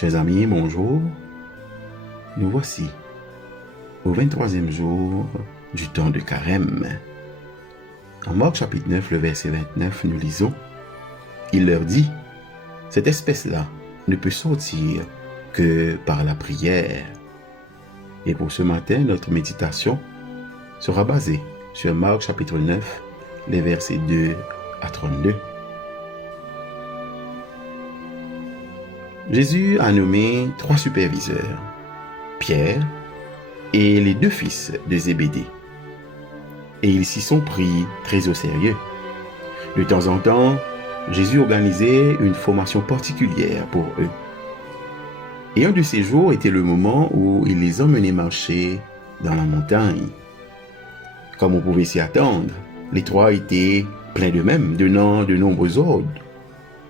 Chers amis, bonjour. Nous voici au 23e jour du temps de Carême. En Marc chapitre 9, le verset 29, nous lisons « Il leur dit, cette espèce-là ne peut sortir que par la prière. » Et pour ce matin, notre méditation sera basée sur Marc chapitre 9, les versets 2 à 32. Jésus a nommé 3 superviseurs, Pierre et les 2 fils de Zébédée. Et ils s'y sont pris très au sérieux. De temps en temps, Jésus organisait une formation particulière pour eux. Et un de ces jours était le moment où il les emmenait marcher dans la montagne. Comme on pouvait s'y attendre, les 3 étaient pleins d'eux-mêmes, donnant de nombreux ordres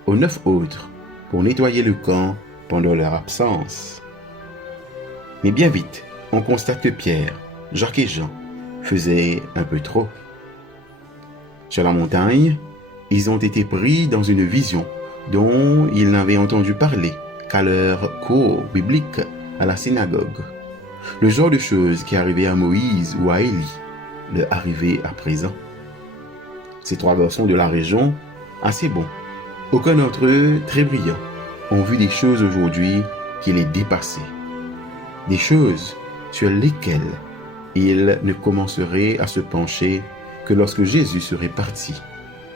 aux 9 autres pour nettoyer le camp pendant leur absence. Mais bien vite, on constate que Pierre, Jacques et Jean faisaient un peu trop. Sur la montagne, ils ont été pris dans une vision dont ils n'avaient entendu parler qu'à leur cours biblique à la synagogue. Le genre de choses qui arrivaient à Moïse ou à Élie leur arrivait à présent. Ces 3 garçons de la région, assez bons, aucun d'entre eux très brillants, ont vu des choses aujourd'hui qui les dépassaient. Des choses sur lesquelles ils ne commenceraient à se pencher que lorsque Jésus serait parti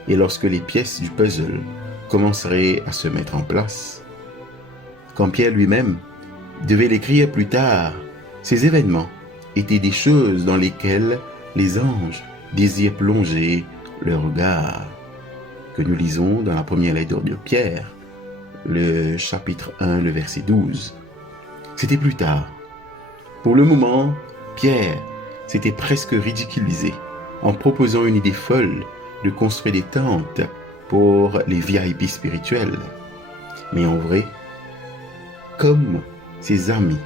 et lorsque les pièces du puzzle commenceraient à se mettre en place. Quand Pierre lui-même devait l'écrire plus tard, ces événements étaient des choses dans lesquelles les anges désirent plonger leur regard, que nous lisons dans la première lettre de Pierre, le chapitre 1, le verset 12. C'était plus tard. Pour le moment, Pierre s'était presque ridiculisé en proposant une idée folle de construire des tentes pour les VIP spirituels. Mais en vrai, comme ses amis,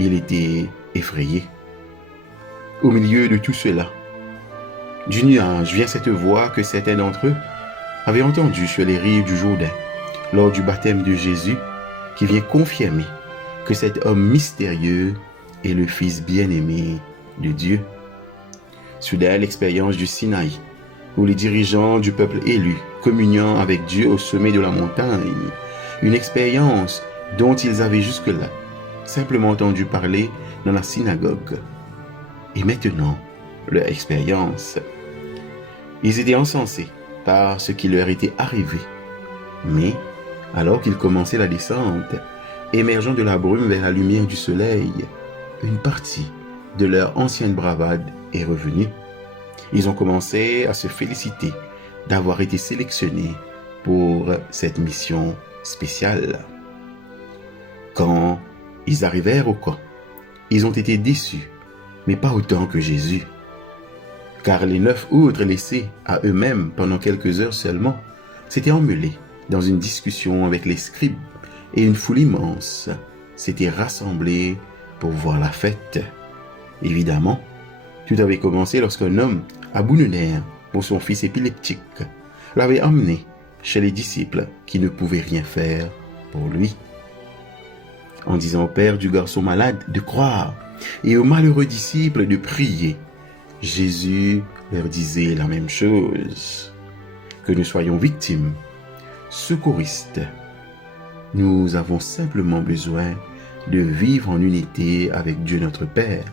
il était effrayé. Au milieu de tout cela, du nuage vient cette voix que certains d'entre eux avaient entendue sur les rives du Jourdain lors du baptême de Jésus, qui vient confirmer que cet homme mystérieux est le Fils bien-aimé de Dieu. Soudain, l'expérience du Sinaï, où les dirigeants du peuple élu communiant avec Dieu au sommet de la montagne, une expérience dont ils avaient jusque-là simplement entendu parler dans la synagogue. Et maintenant, leur expérience. Ils étaient encensés par ce qui leur était arrivé. Mais, alors qu'ils commençaient la descente, émergeant de la brume vers la lumière du soleil, une partie de leur ancienne bravade est revenue. Ils ont commencé à se féliciter d'avoir été sélectionnés pour cette mission spéciale. Quand ils arrivèrent au camp, ils ont été déçus, mais pas autant que Jésus. Car les 9 autres laissés à eux-mêmes pendant quelques heures seulement s'étaient emmêlés dans une discussion avec les scribes et une foule immense s'était rassemblée pour voir la fête. Évidemment, tout avait commencé lorsqu'un homme à bout de nerfs pour son fils épileptique l'avait emmené chez les disciples qui ne pouvaient rien faire pour lui. En disant au père du garçon malade de croire et aux malheureux disciples de prier, Jésus leur disait la même chose. Que nous soyons victimes, secouristes, nous avons simplement besoin de vivre en unité avec Dieu notre Père,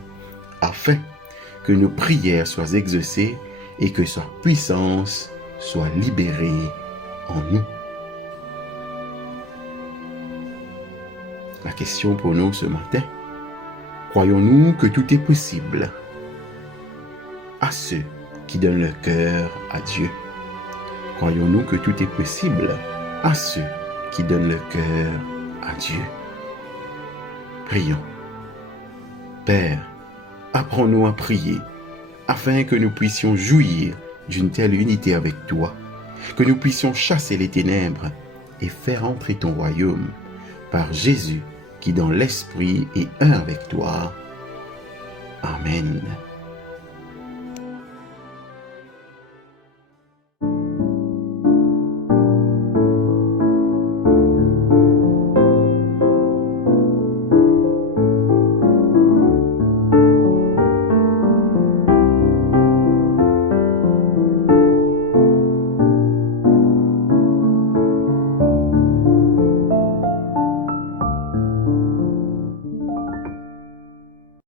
afin que nos prières soient exaucées et que sa puissance soit libérée en nous. La question pour nous ce matin: croyons-nous que tout est possible à ceux qui donnent leur cœur à Dieu? Croyons-nous que tout est possible à ceux qui donnent leur cœur à Dieu? Prions. Père, apprends-nous à prier afin que nous puissions jouir d'une telle unité avec toi, que nous puissions chasser les ténèbres et faire entrer ton royaume par Jésus qui dans l'esprit est un avec toi. Amen.